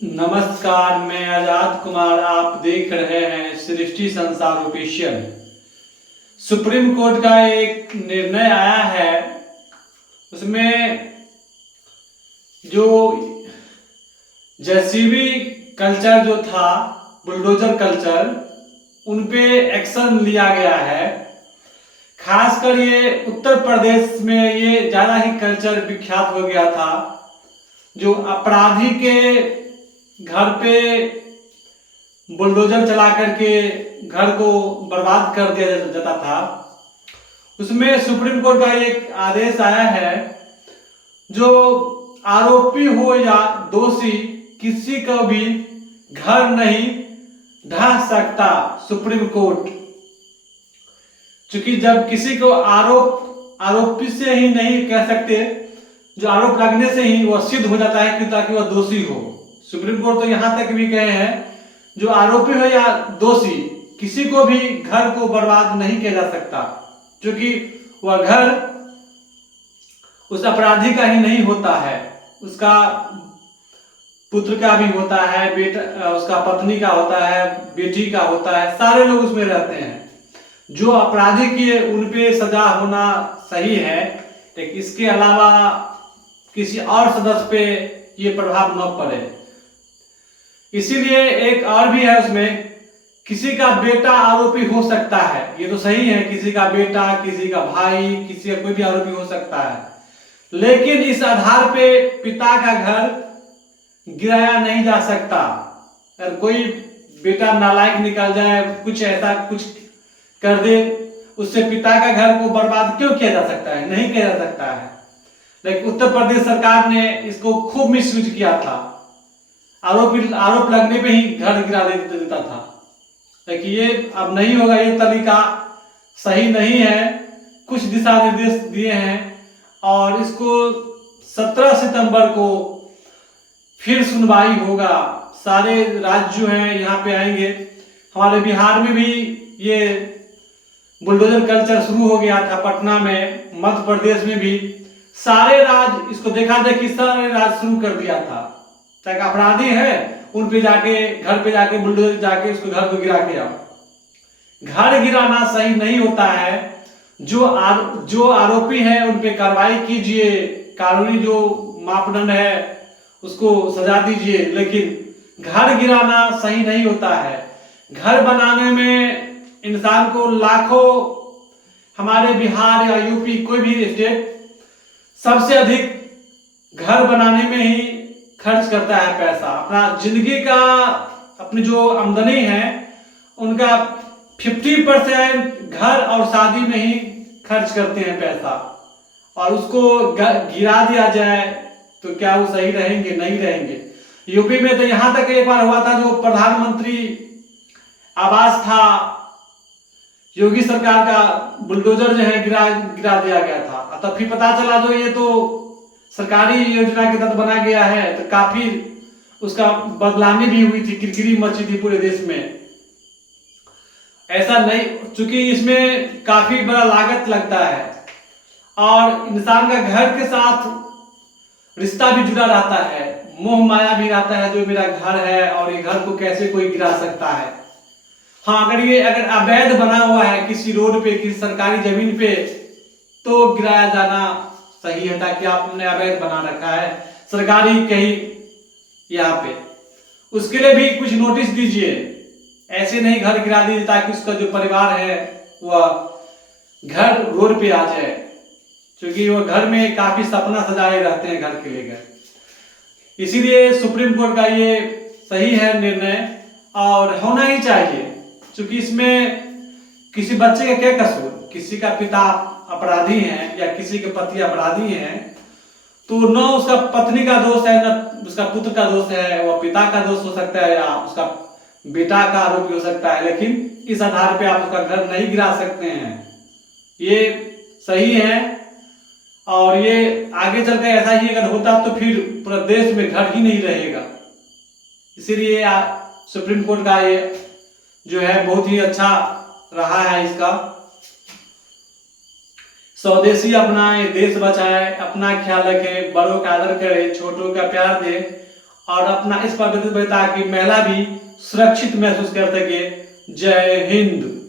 नमस्कार, मैं आजाद कुमार। आप देख रहे हैं सृष्टि संसार ऑफिशियल। सुप्रीम कोर्ट का एक निर्णय आया है, उसमें जो जेसीबी कल्चर जो था, बुलडोजर कल्चर, उन पे एक्शन लिया गया है। खासकर ये उत्तर प्रदेश में ये ज़्यादा ही कल्चर विख्यात हो गया था। जो अपराधी के घर पे बुलडोजर चला करके घर को बर्बाद कर दिया जाता था, उसमें सुप्रीम कोर्ट का एक आदेश आया है, जो आरोपी हो या दोषी किसी का भी घर नहीं ढह सकता। सुप्रीम कोर्ट, क्योंकि जब किसी को आरोपी से ही नहीं कह सकते, जो आरोप लगने से ही वह सिद्ध हो जाता है कि ताकि वह दोषी हो। सुप्रीम कोर्ट तो यहां तक भी कहे हैं, जो आरोपी हो या दोषी किसी को भी घर को बर्बाद नहीं किया जा सकता, क्योंकि वह घर उस अपराधी का ही नहीं होता है, उसका पुत्र का भी होता है, बेटा उसका पत्नी का होता है, बेटी का होता है, सारे लोग उसमें रहते हैं। जो अपराधी किए उन पे सजा होना सही है, लेकिन इसके अलावा किसी और सदस्य पे ये प्रभाव न पड़े। इसीलिए एक और भी है, उसमें किसी का बेटा आरोपी हो सकता है। ये तो सही है, किसी का बेटा, किसी का भाई, किसी का कोई भी आरोपी हो सकता है, लेकिन इस आधार पे पिता का घर गिराया नहीं जा सकता। अगर कोई बेटा नालायक निकल जाए, कुछ ऐसा कुछ कर दे, उससे पिता का घर को बर्बाद क्यों किया जा सकता है? नहीं किया जा सकता है। लेकिन उत्तर प्रदेश सरकार ने इसको खूब मिसयूज किया था। आरोप लगने पे ही घर गिरा देता था। लेकिन ये अब नहीं होगा, ये तरीका सही नहीं है। कुछ दिशा निर्देश दिए हैं और इसको 17 सितंबर को फिर सुनवाई होगा। सारे राज्य जो हैं यहाँ पे आएंगे। हमारे बिहार में भी ये बुलडोजर कल्चर शुरू हो गया था, पटना में, मध्य प्रदेश में भी सारे राज्य इसको देखा देखी सारे राज्य शुरू कर दिया था। चाहे अपराधी है, उन पे जाके घर पे जाके बुलडोजर जाके उसको घर को गिरा के आओ। घर गिराना सही नहीं होता है। जो आरोपी है उन पे कार्रवाई कीजिए, कानूनी जो मापदंड है उसको सजा दीजिए, लेकिन घर गिराना सही नहीं होता है। घर बनाने में इंसान को लाखों, हमारे बिहार या यूपी कोई भी स्टेट सबसे अधिक घर बनाने में ही खर्च करता है पैसा। अपना जिंदगी का, अपनी जो आमदनी है उनका 50% घर और शादी में ही खर्च करते हैं पैसा, और उसको गिरा दिया जाए तो क्या वो सही रहेंगे? नहीं रहेंगे। यूपी में तो यहां तक एक बार हुआ था, जो प्रधानमंत्री आवास था योगी सरकार का, बुलडोजर जो है गिरा दिया गया था। तब फिर पता चला जो ये तो सरकारी योजना के तहत बना गया है, तो काफी उसका बदनामी भी हुई थी, किरकिरी मची थी पूरे देश में। ऐसा नहीं, चूंकि इसमें काफी बड़ा लागत लगता है और इंसान का घर के साथ रिश्ता भी जुड़ा रहता है, मोह माया भी रहता है, जो मेरा घर है और ये घर को कैसे कोई गिरा सकता है। हाँ, अगर अवैध बना हुआ है किसी रोड पे, किसी सरकारी जमीन पे, तो गिराया जाना सही है, ताकि आपने अवैध बना रखा है सरकारी कहीं यहाँ पे, उसके लिए भी कुछ नोटिस दीजिए। ऐसे नहीं घर गिरा दीजिए ताकि उसका जो परिवार है वह घर रोड पे आ जाए, क्योंकि वह घर में काफी सपना सजाए रहते हैं घर के लेकर। इसीलिए सुप्रीम कोर्ट का ये सही है निर्णय, और होना ही चाहिए, क्योंकि इसमें किसी बच्चे का क्या कसूर? किसी का पिता अपराधी है या किसी के पति अपराधी हैं, तो न उसका पत्नी का दोष है, न उसका पुत्र का दोष है, वह पिता का दोष हो सकता है या उसका बेटा का आरोपी हो सकता है, लेकिन इस आधार पे आप उसका घर नहीं गिरा सकते हैं। ये सही है, और ये आगे चलकर ऐसा ही अगर होता तो फिर पूरा देश में घर ही नहीं रहेगा। इसीलिए सुप्रीम कोर्ट का ये जो है बहुत ही अच्छा रहा है। इसका स्वदेशी अपनाए, देश बचाए, अपना ख्याल रखे, बड़ों का आदर करे, छोटों का प्यार दे और अपना इस पर ताकि महिला भी सुरक्षित महसूस कर सके। जय हिंद।